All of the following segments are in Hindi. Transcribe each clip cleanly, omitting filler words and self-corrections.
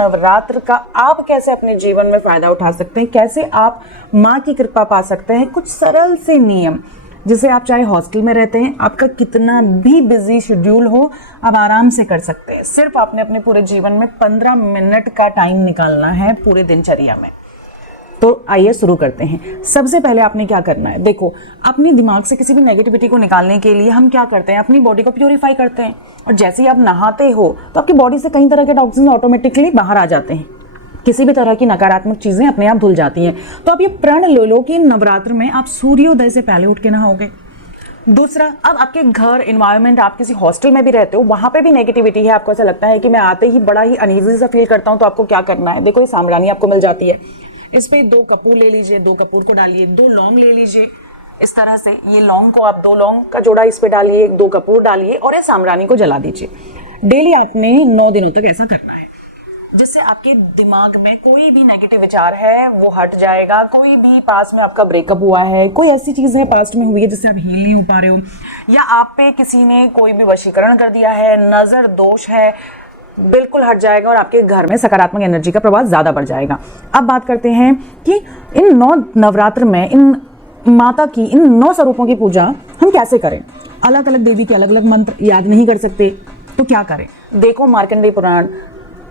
नवरात्र का आप कैसे अपने जीवन में फायदा उठा सकते हैं, कैसे आप माँ की कृपा पा सकते हैं, कुछ सरल से नियम जिसे आप चाहे हॉस्टल में रहते हैं, आपका कितना भी बिजी शेड्यूल हो, आप आराम से कर सकते हैं। सिर्फ आपने अपने पूरे जीवन में 15 मिनट का टाइम निकालना है पूरे दिनचर्या में। तो आइए शुरू करते हैं। सबसे पहले आपने क्या करना है, देखो अपने दिमाग से किसी भी नेगेटिविटी को निकालने के लिए हम क्या करते हैं, अपनी बॉडी को प्यूरिफाई करते हैं। और जैसे ही आप नहाते हो तो आपकी बॉडी से कई तरह के टॉक्सिन्स ऑटोमेटिकली बाहर आ जाते हैं, किसी भी तरह की नकारात्मक चीजें अपने आप धुल जाती हैं। तो आप ये प्रण ले लो कि नवरात्र में आप सूर्योदय से पहले उठ के नहाओगे। दूसरा, अब आपके घर एनवायरनमेंट, आप किसी हॉस्टल में भी रहते हो, वहां पे भी नेगेटिविटी है, आपको ऐसा लगता है कि मैं आते ही बड़ा ही अनईजी सा फील करता हूं, तो आपको क्या करना है, देखो ये सामरानी आपको मिल जाती है, इस पे 2 कपूर ले लीजिए, 2 कपूर को डालिए, 2 लौंग ले लीजिए, इस तरह से ये लौंग को आप 2 लौंग का जोड़ा इस पे डालिए, 2 कपूर डालिए और ये सामरानी को जला दीजिए। डेली आपने 9 दिनों तक ऐसा करना है, जिससे आपके दिमाग में कोई भी नेगेटिव विचार है वो हट जाएगा। कोई भी पास्ट में आपका ब्रेकअप हुआ है, कोई ऐसी चीज है पास्ट में हुई है जिससे आप हील नहीं हो पा रहे हो, या आप पे किसी ने कोई भी वशीकरण कर दिया है, नजर दोष है, बिल्कुल हट जाएगा और आपके घर में सकारात्मक एनर्जी का प्रभाव ज्यादा बढ़ जाएगा। अब बात करते हैं कि इन 9 नवरात्र में इन माता की इन 9 स्वरूपों की पूजा हम कैसे करें। अलग अलग देवी के अलग अलग मंत्र याद नहीं कर सकते तो क्या करें, देखो मार्कंडेय पुराण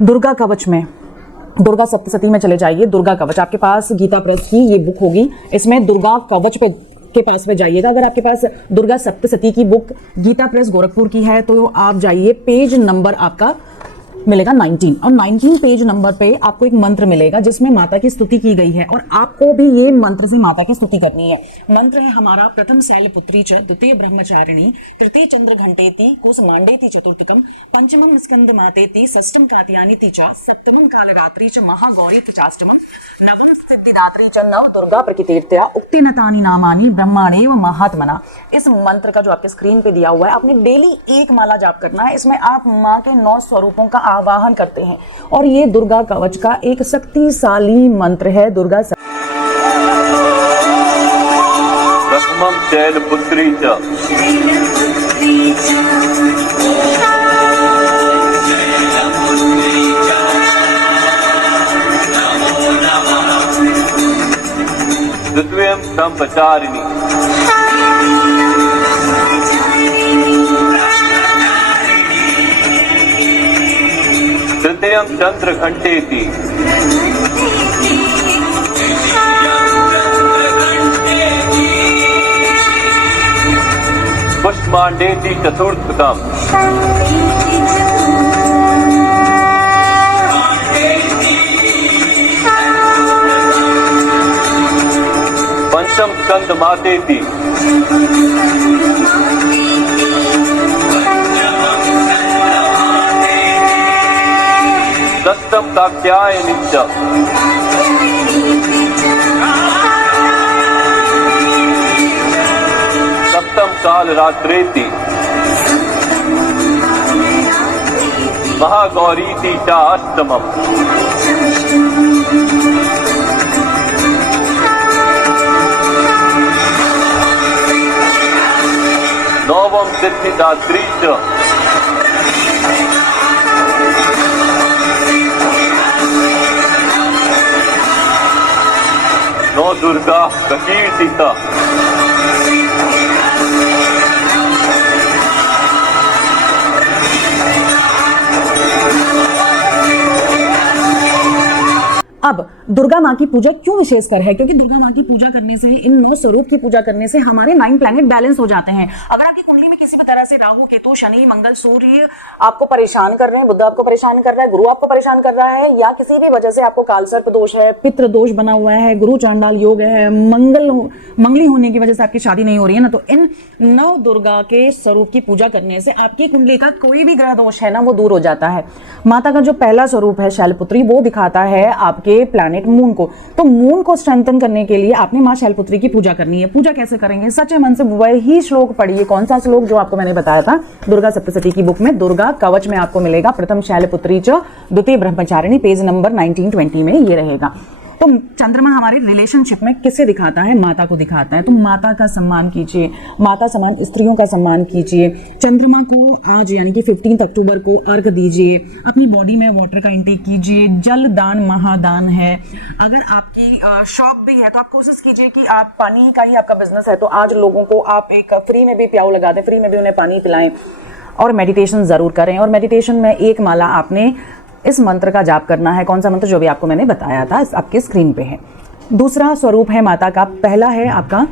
दुर्गा कवच में, दुर्गा सप्तशती में चले जाइए। दुर्गा कवच आपके पास गीता प्रेस की ये बुक होगी, इसमें दुर्गा कवच पे के पास में जाइएगा। अगर आपके पास दुर्गा सप्तशती की बुक गीता प्रेस गोरखपुर की है तो आप जाइए, पेज नंबर आपका मिलेगा 19 और 19 पेज नंबर पे आपको एक मंत्र मिलेगा जिसमें माता की स्तुति की गई है और आपको भी ये मंत्र से माता की स्तुति करनी है। मंत्र है हमारा, प्रथम शैलपुत्री च, द्वितीय ब्रह्मचारिणी, तृतीय चंद्र घंटेति, कुसमांडेति चतुर्थकम, पंचमम स्कंद मातेति, षष्ठम कात्यायनी च, सप्तमम कालरात्रि च, महागौरी चाष्टमम, नवम सिद्धिदात्री च, नव दुर्गा प्रकृतिर्त्या, उक्तेन तानि नामानि ब्रह्माणेव महात्मना। इस मंत्र का जो आपके स्क्रीन पे दिया हुआ है, आपने डेली 1 माला जाप करना है। इसमें आप माँ के 9 स्वरूपों का आवाहन करते हैं और ये दुर्गा कवच का एक शक्तिशाली मंत्र है। दुर्गा प्रथमं शैलपुत्री च, द्वितीयं ब्रह्मचारिणी, तृतीयं चंद्र घंटेति, कुष्मांडेति चतुर्थकम, पंचम स्कंद मातेति, षष्ठम कात्यायनी च, सप्तम कालरात्रेति, महागौरीति च अष्टमम, नवम सिद्धिदात्री च, नौ दुर्गा प्रकीर्तिता, अब दुर्गा माँ की पूजा क्यों विशेषकर है, क्योंकि दुर्गा माँ की पूजा करने से, इन 9 स्वरूप की पूजा करने से हमारे 9 प्लैनेट बैलेंस हो जाते हैं। अगर आपकी कुंडली में किसी भी तरह से राहु, केतु, शनि, मंगल, सूर्य आपको परेशान कर रहे हैं, बुध आपको परेशान कर रहा है, गुरु आपको परेशान कर रहा है, या किसी भी वजह से आपको कालसर्प दोष है, पितृ दोष बना हुआ है, गुरु चांडाल योग है, मंगली होने की वजह से आपकी शादी नहीं हो रही है ना, तो इन 9 दुर्गा के स्वरूप की पूजा करने से आपकी कुंडली का कोई भी ग्रह दोष है ना वो दूर हो जाता है। माता का जो पहला स्वरूप है शैलपुत्री, वो दिखाता है आपके प्लैनेट मून को। तो मून को स्ट्रेंथन करने के लिए आपने मां शैलपुत्री की पूजा करनी है। पूजा कैसे करेंगे, सच्चे मन से वही श्लोक पढ़िए। कौन सा श्लोक, जो आपको मैंने बताया था दुर्गा सप्तशती की बुक में, दुर्गा कवच में आपको मिलेगा, प्रथम शैलपुत्री च, द्वितीय ब्रह्मचारिणी, पेज नंबर 19-20 में ये रहेगा। तो चंद्रमा हमारे रिलेशनशिप में किसे दिखाता है? माता को दिखाता है। तो माता का सम्मान कीजिए, माता समान स्त्रियों का सम्मान कीजिए। चंद्रमा को आज यानी कि 15 अक्टूबर को अर्घ दीजिए। अपनी बॉडी में वाटर का इंटेक कीजिए। जल दान महादान है। अगर आपकी शॉप भी है तो आप कोशिश कीजिए कि आप पानी का ही आपका बिजनेस है तो आज लोगों को आप एक फ्री में भी प्याऊ लगा दें, फ्री में भी उन्हें पानी पिलाएं। और मेडिटेशन ज़रूर करें। और मेडिटेशन में एक माला आपने इस मंत्र का जाप करना है। कौन सा मंत्र? जो भी आपको मैंने बताया था, आपके स्क्रीन पे है। दूसरा स्वरूप है माता का, पहला है आपका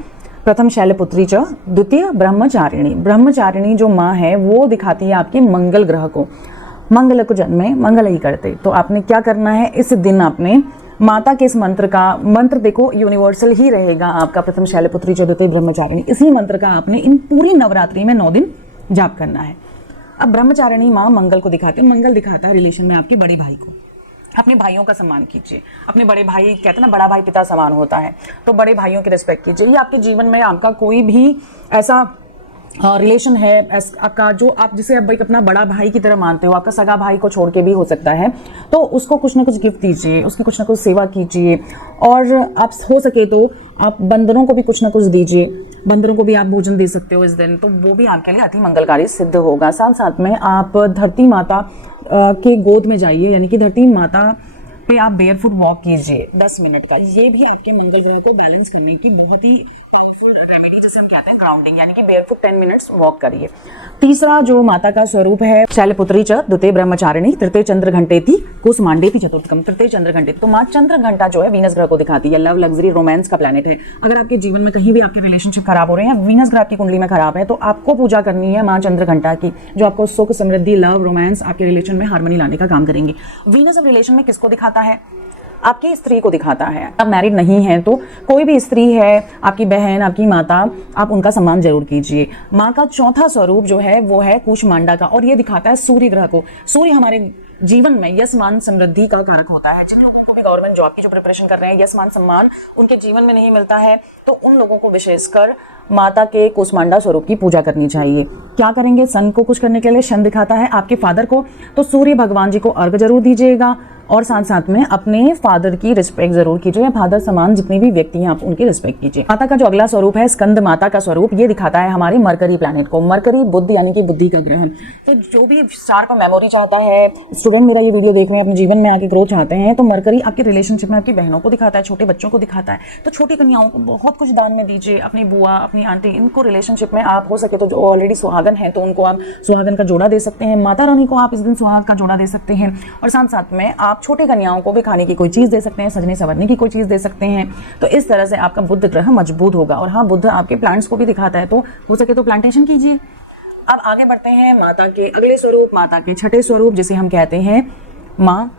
प्रथम शैलपुत्री च, द्वितीय ब्रह्मचारिणी। ब्रह्मचारिणी जो माँ है वो दिखाती है आपके मंगल ग्रह को। मंगल को जन्म में मंगल ही करते। तो आपने क्या करना है, इस दिन आपने माता के इस मंत्र का, मंत्र देखो यूनिवर्सल ही रहेगा आपका, प्रथम शैलपुत्री च द्वितीय ब्रह्मचारिणी, इसी मंत्र का आपने इन पूरी नवरात्रि में 9 दिन जाप करना है। अब ब्रह्मचारिणी माँ मंगल को दिखाती है। मंगल दिखाता है रिलेशन में आपके बड़े भाई को। अपने भाइयों का सम्मान कीजिए। अपने बड़े भाई, कहते हैं ना बड़ा भाई पिता समान होता है, तो बड़े भाइयों की रिस्पेक्ट कीजिए। ये आपके जीवन में आपका कोई भी ऐसा रिलेशन है आपका जो आप जिसे अब एक अपना बड़ा भाई की तरह मानते हो, आपका सगा भाई को छोड़ के भी हो सकता है, तो उसको कुछ ना कुछ गिफ्ट दीजिए, उसकी कुछ ना कुछ सेवा कीजिए। और आप हो सके तो आप बंदरों को भी कुछ ना कुछ दीजिए। बंदरों को भी आप भोजन दे सकते हो इस दिन, तो वो भी आपके लिए अति मंगलकारी सिद्ध होगा। साथ साथ में आप धरती माता के गोद में जाइए, यानी कि धरती माता पे आप बेयरफुट वॉक कीजिए 10 मिनट का। ये भी आपके मंगल ग्रह को बैलेंस करने की बहुत ही रेमेडी, जिसे हम कहते हैं ग्राउंडिंग, यानी कि बेयरफुट 10 मिनट्स वॉक करिए। तीसरा जो माता का स्वरूप है, शैलपुत्री च द्वितीय ब्रह्मचारिणी, तृतीय चंद्र घंटेति कुसमांडेति चतुर्थकम। तृतीय चंद्र घंटेति, तो माँ चंद्र घंटा जो है वीनस ग्रह को दिखाती है। लव, लग्जरी, रोमांस का प्लैनेट है। अगर आपके जीवन में कहीं भी आपके रिलेशनशिप खराब हो रहे हैं, वीनस ग्रह की कुंडली में खराब है, तो आपको पूजा करनी है माँ चंद्र घंटा की, जो आपको सुख, समृद्धि, लव, रोमांस, आपके रिलेशन में हार्मनी लाने का काम करेंगे। वीनस अब रिलेशन में किसको दिखाता है? आपकी स्त्री को दिखाता है। आप मैरिड नहीं हैं तो कोई भी स्त्री है, आपकी बहन, आपकी माता, आप उनका सम्मान जरूर कीजिए। माँ का चौथा स्वरूप जो है वो है कूष्मांडा का, और ये दिखाता है सूर्य ग्रह को। सूर्य हमारे जीवन में यश, मान, समृद्धि का कारक होता है। जिन लोगों को भी गवर्नमेंट जॉब की जो प्रिपरेशन कर रहे हैं, यश, मान, सम्मान उनके जीवन में नहीं मिलता है, तो उन लोगों को विशेषकर माता के कूष्मांडा स्वरूप की पूजा करनी चाहिए। क्या करेंगे? सन को खुश करने के लिए शन दिखाता है आपके फादर को, तो सूर्य भगवान जी को अर्घ जरूर दीजिएगा। और साथ साथ में अपने फादर की रिस्पेक्ट जरूर कीजिए, या फादर समान जितने भी व्यक्ति हैं आप उनकी रिस्पेक्ट कीजिए। माता का जो अगला स्वरूप है स्कंद माता का स्वरूप, ये दिखाता है हमारे मरकरी प्लैनेट को। मरकरी बुद्ध यानी कि बुद्धि का ग्रह। तो जो भी शार्प मेमोरी चाहता है, स्टूडेंट मेरा ये वीडियो देख रहे हैं, अपने जीवन में आगे ग्रोथ चाहते हैं, तो मरकरी आपके रिलेशनशिप में आपकी बहनों को दिखाता है, छोटे बच्चों को दिखाता है। तो छोटी कन्याओं को बहुत कुछ दान में दीजिए। अपनी बुआ, अपनी आंटी, इनको रिलेशनशिप में आप हो सके तो जो ऑलरेडी सुहागन है तो उनको आप सुहागन का जोड़ा दे सकते हैं। माता रानी को आप इस दिन सुहाग का जोड़ा दे सकते हैं। और साथ साथ में आप छोटी कन्याओं को भी खाने की कोई चीज़ दे सकते हैं, सजने संवरने की कोई चीज़ दे सकते हैं। तो इस तरह से आपका बुध ग्रह मजबूत होगा। और हाँ, बुध आपके प्लांट्स को भी दिखाता है, तो हो सके तो प्लांटेशन कीजिए। अब आगे बढ़ते हैं माता के अगले स्वरूप, माता के छठे स्वरूप, जिसे हम कहते हैं माँ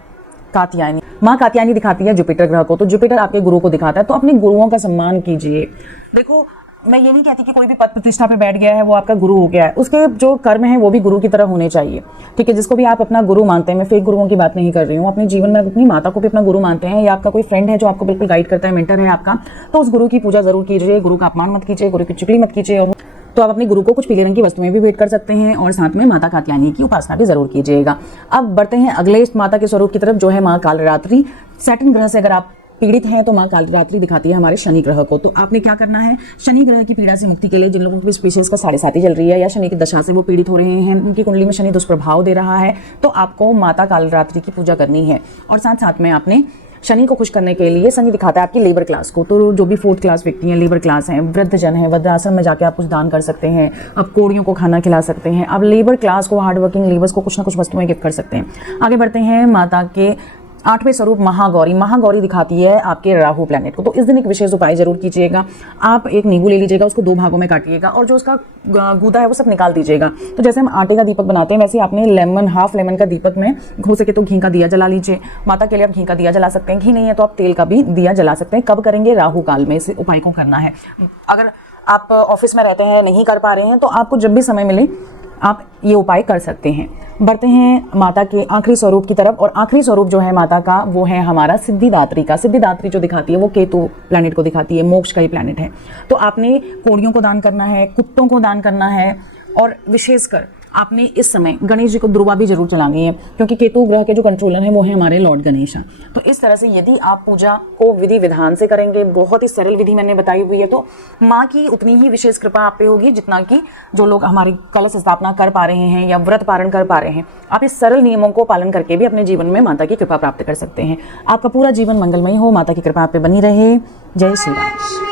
कात्यायनी। माँ कात्यायनी दिखाती है जुपिटर ग्रह को, तो जुपिटर आपके गुरु को दिखाता है, तो अपने गुरुओं का सम्मान कीजिए। देखो, मैं ये नहीं कहती कि कोई भी पद प्रतिष्ठा पे बैठ गया है वो आपका गुरु हो गया है, उसके जो कर्म है वो भी गुरु की तरह होने चाहिए। ठीक है, जिसको भी आप अपना गुरु मानते हैं, मैं फेक गुरुओं की बात नहीं कर रही हूँ, अपने जीवन में अपनी माता को भी अपना गुरु मानते हैं, या आपका कोई फ्रेंड है जो आपको बिल्कुल गाइड करता है, मेंटर है आपका, तो उस गुरु की पूजा जरूर कीजिए। गुरु का अपमान मत कीजिए, गुरु की चुगली मत कीजिए। और तो आप अपने गुरु को कुछ पीले रंग की वस्तुएं भी भेंट कर सकते हैं, और साथ में माता कात्यायनी की उपासना भी जरूर कीजिएगा। अब बढ़ते हैं अगले माता के स्वरूप की तरफ, जो है माँ कालरात्रि। सैटर्न ग्रह से अगर आप पीड़ित हैं तो माँ कालरात्रि दिखाती है हमारे शनि ग्रह को। तो आपने क्या करना है, शनि ग्रह की पीड़ा से मुक्ति के लिए, जिन लोगों की स्पीशीज का 7.5 चल रही है या शनि की दशा से वो पीड़ित हो रहे हैं, उनकी कुंडली में शनि दुष्प्रभाव दे रहा है, तो आपको माता कालरात्रि की पूजा करनी है। और साथ साथ में आपने शनि को खुश करने के लिए, शनि दिखाता है आपकी लेबर क्लास को, तो जो भी 4th क्लास व्यक्ति हैं, लेबर क्लास हैं, वृद्धजन हैं, वृद्धाश्रम में जाके आप कुछ दान कर सकते हैं, अब कोड़ियों को खाना खिला सकते हैं, आप लेबर क्लास को, हार्ड वर्किंग लेबर्स को कुछ ना कुछ वस्तुएं गिफ्ट कर सकते हैं। आगे बढ़ते हैं माता के 8वें स्वरूप महागौरी। महागौरी दिखाती है आपके राहु प्लैनेट को, तो इस दिन एक विशेष उपाय जरूर कीजिएगा। आप एक नींबू ले लीजिएगा, उसको 2 भागों में काटिएगा, और जो उसका गूदा है वो सब निकाल दीजिएगा। तो जैसे हम आटे का दीपक बनाते हैं, वैसे आपने हाफ लेमन का दीपक में हो सके तो घी का दिया जला लीजिए। माता के लिए आप घी का दिया जला सकते हैं, घी नहीं है तो आप तेल का भी दिया जला सकते हैं। कब करेंगे? राहु काल में इस उपाय को करना है। अगर आप ऑफिस में रहते हैं, नहीं कर पा रहे हैं, तो आपको जब भी समय मिले आप ये उपाय कर सकते हैं। बढ़ते हैं माता के आखिरी स्वरूप की तरफ, और आखिरी स्वरूप जो है माता का वो है हमारा सिद्धिदात्री का। सिद्धिदात्री जो दिखाती है वो केतु प्लैनेट को दिखाती है, मोक्ष का ही प्लैनेट है। तो आपने कोड़ियों को दान करना है, कुत्तों को दान करना है, और विशेषकर आपने इस समय गणेश जी को दुर्वा भी जरूर चलानी है, क्योंकि केतु ग्रह के जो कंट्रोलर हैं वो है हमारे लॉर्ड गणेश। तो इस तरह से यदि आप पूजा को विधि विधान से करेंगे, बहुत ही सरल विधि मैंने बताई हुई है, तो माँ की उतनी ही विशेष कृपा आप पे होगी जितना कि जो लोग हमारी कलश स्थापना कर पा रहे हैं या व्रत पारण कर पा रहे हैं। आप इस सरल नियमों को पालन करके भी अपने जीवन में माता की कृपा प्राप्त कर सकते हैं। आपका पूरा जीवन मंगलमय हो, माता की कृपा आप पे बनी रहे। जय श्री राम।